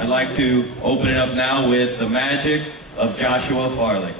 I'd like to open it up now with the magic of Joshua Farley.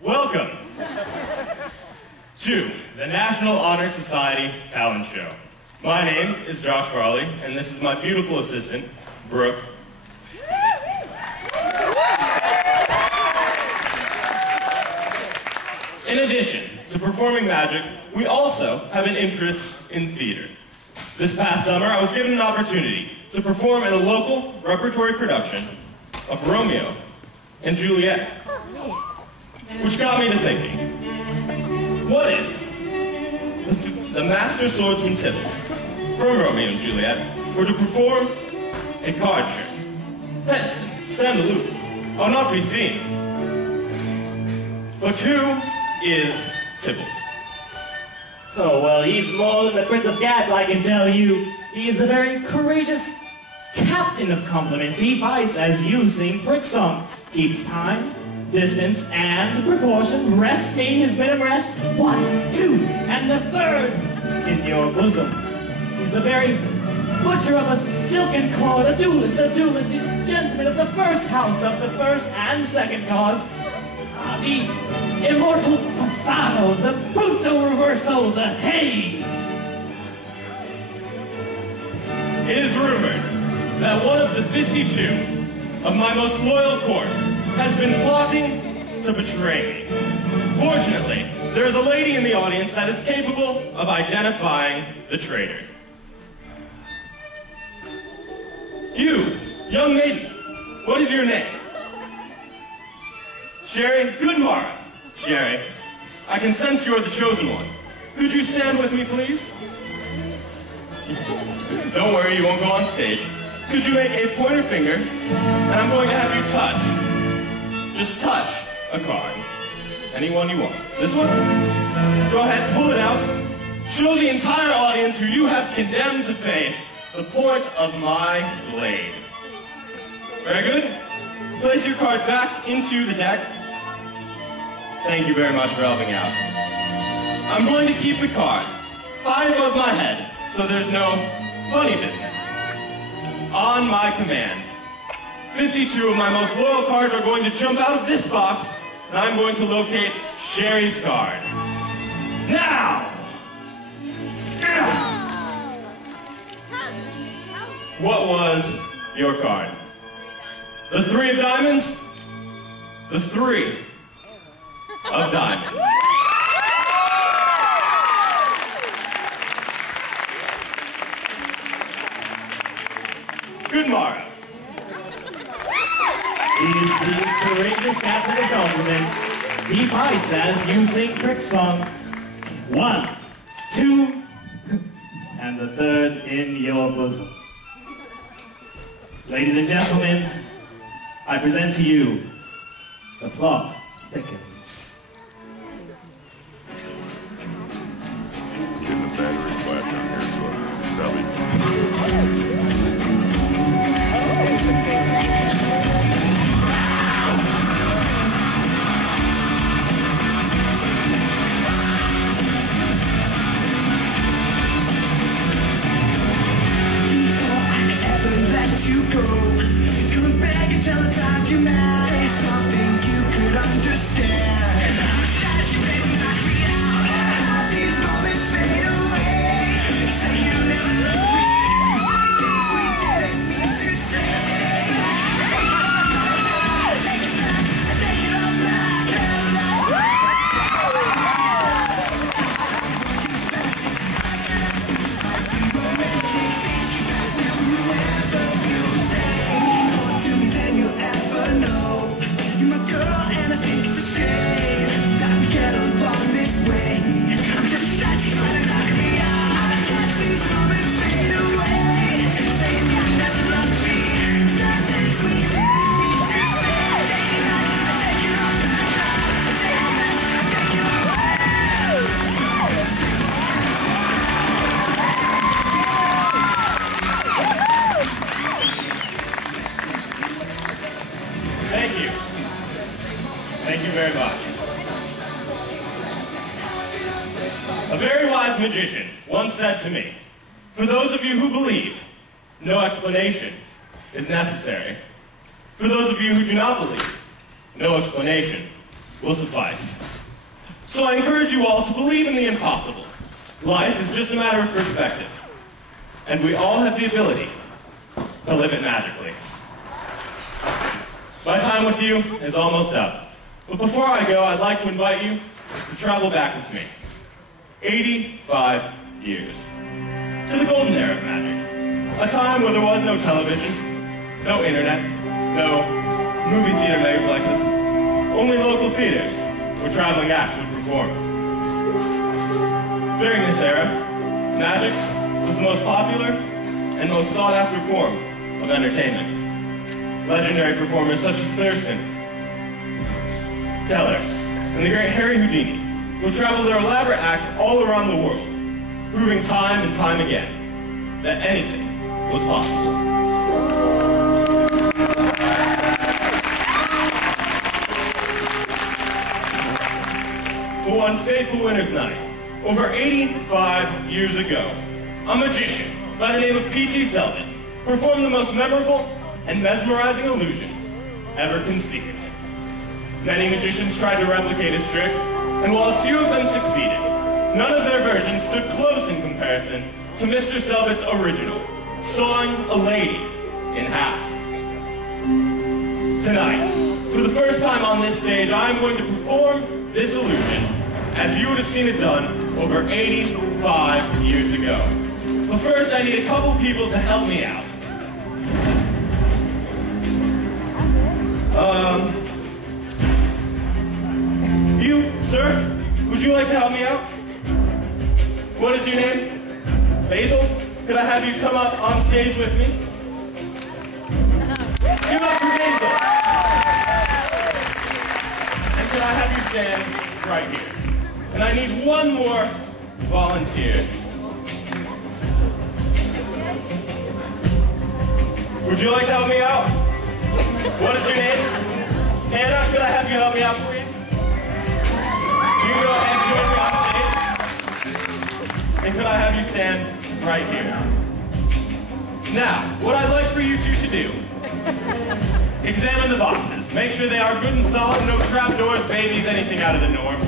Welcome to the National Honor Society Talent Show. My name is Josh Farley, and this is my beautiful assistant, Brooke. In addition to performing magic, we also have an interest in theater. This past summer, I was given an opportunity to perform in a local repertory production of Romeo and Juliet, which got me to thinking, what if the master swordsman Tybalt from Romeo and Juliet were to perform a card trick? Branson, stand aloof, I'll not be seen. But who is Tybalt? Oh, well, he's more than the Prince of Gads, I can tell you. He is a very courageous captain of compliments. He fights, as you sing, prick song. Keeps time, distance, and proportion. Rest me his minimum rest. 1, 2, and the third in your bosom. He's the very butcher of a silken cord, a duelist. He's a gentleman of the first house, of the first and second cause. The immortal passado, the punto reverso, the hey! It is rumored that one of the 52 of my most loyal court has been plotting to betray me. Fortunately, there is a lady in the audience that is capable of identifying the traitor. You, young maiden, what is your name? Sherry? Good morrow. Sherry, I can sense you are the chosen one. Could you stand with me, please? Don't worry, you won't go on stage. Could you make a pointer finger, and I'm going to have you touch. Just touch a card. Any one you want. This one? Go ahead, pull it out. Show the entire audience who you have condemned to face the point of my blade. Very good. Place your card back into the deck. Thank you very much for helping out. I'm going to keep the cards high above my head so there's no funny business. On my command, 52 of my most loyal cards are going to jump out of this box, and I'm going to locate Sherry's card. Now! What was your card? The 3 of diamonds? The 3 of diamonds. Good morrow. He's the courageous captain of compliments. He fights as you sing Crick's song. 1, 2, and the 3rd in your bosom. Ladies and gentlemen, I present to you the plot thickens. Getting the battery flat down here, Sally. You go, coming back and tell the time you met. Say something you could understand. I'm a statue, baby, knock me out. These moments fade away. Say you never loved me. Things we didn't mean to say. Take it all back, take it back, take it all back. Thank you very much. A very wise magician once said to me, "For those of you who believe, no explanation is necessary. For those of you who do not believe, no explanation will suffice." So I encourage you all to believe in the impossible. Life is just a matter of perspective, and we all have the ability to live it magically. My time with you is almost up. But before I go, I'd like to invite you to travel back with me. 85 years. To the golden era of magic. A time where there was no television, no internet, no movie theater megaplexes, only local theaters where traveling acts would perform. During this era, magic was the most popular and most sought-after form of entertainment. Legendary performers such as Thurston, Keller, and the great Harry Houdini will travel their elaborate acts all around the world, proving time and time again that anything was possible. But one fateful winter's night, over 85 years ago, a magician by the name of P.T. Selbit performed the most memorable and mesmerizing illusion ever conceived. Many magicians tried to replicate his trick, and while a few of them succeeded, none of their versions stood close in comparison to Mr. Selbit's original, sawing a lady in half. Tonight, for the first time on this stage, I'm going to perform this illusion as you would have seen it done over 85 years ago. But first, I need a couple people to help me out. You, sir, would you like to help me out? What is your name? Basil? Could I have you come up on stage with me? Give it up for Basil. And could I have you stand right here? And I need one more volunteer. Would you like to help me out? What is your name? Hannah, could I have you help me out, please? You can go ahead and join me on stage. And could I have you stand right here? Now, what I'd like for you two to do, examine the boxes. Make sure they are good and solid, no trapdoors, babies, anything out of the norm.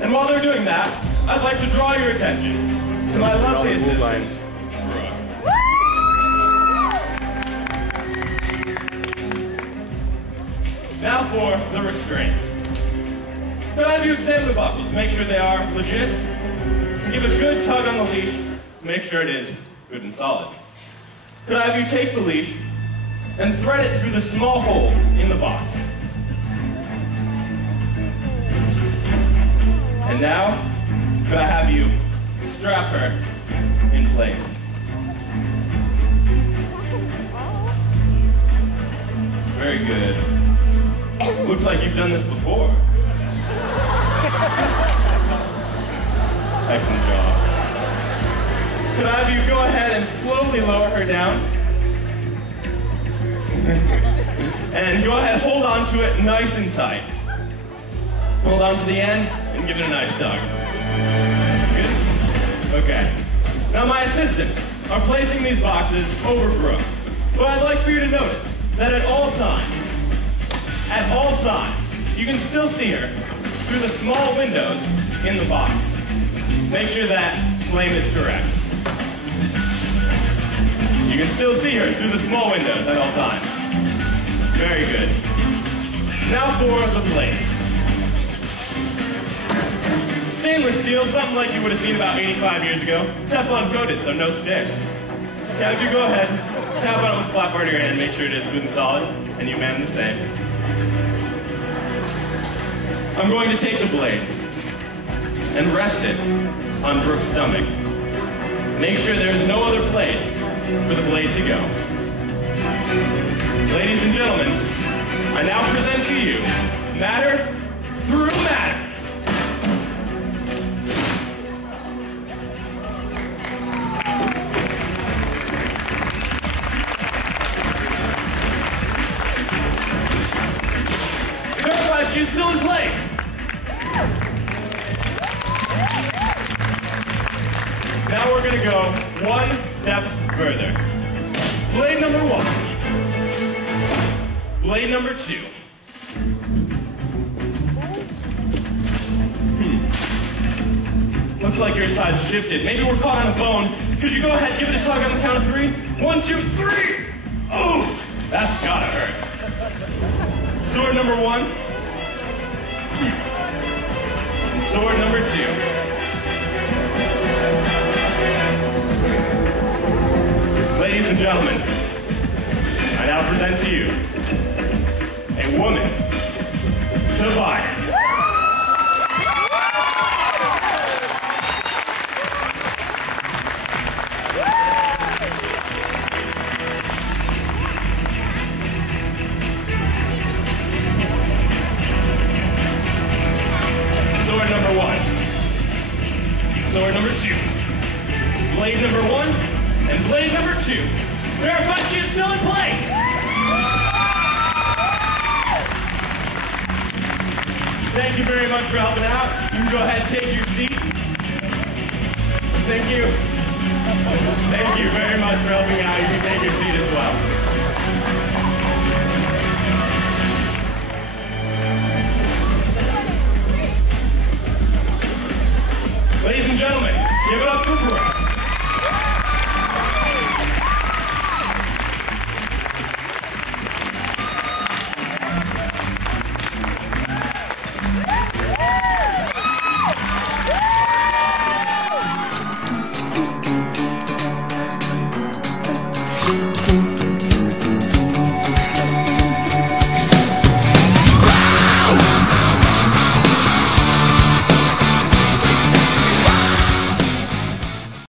And while they're doing that, I'd like to draw your attention to my lovely assistant, Brooke. Now for the restraints. Could I have you examine the buckles, make sure they are legit, and give a good tug on the leash, make sure it is good and solid. Could I have you take the leash and thread it through the small hole in the box. And now, could I have you strap her in place? Very good. Looks like you've done this before. Excellent job. Could I have you go ahead and slowly lower her down? And go ahead, hold on to it nice and tight. Hold on to the end and give it a nice tug. Good? Okay. Now my assistants are placing these boxes over Brooke. But I'd like for you to notice that at all times, you can still see her through the small windows in the box. Make sure that flame is correct. You can still see her through the small windows at all times. Very good. Now for the blades. Stainless steel, something like you would have seen about 85 years ago. Teflon coated, so no stick. Now if you go ahead, tap on it with the flat part of your hand, make sure it is good and solid, and you ma'am the same. I'm going to take the blade and rest it on Brooke's stomach. Make sure there's no other place for the blade to go. Ladies and gentlemen, I now present to you Matter Through Matter. Verify she's still in place. Now we're going to go one step further. Blade number 1. Blade number 2. Looks like your side's shifted. Maybe we're caught on a bone. Could you go ahead and give it a tug on the count of 3? 1, 2, 3! Oh, that's gotta hurt. Sword number 1. And sword number 2. Ladies and gentlemen, I now present to you a woman divided. Sword number 1. Sword number 2. Blade number 1 and blade number 2. Verify she is still in place. Thank you very much for helping out. You can go ahead and take your seat. Thank you. Thank you very much for helping out. You can take your seat as well.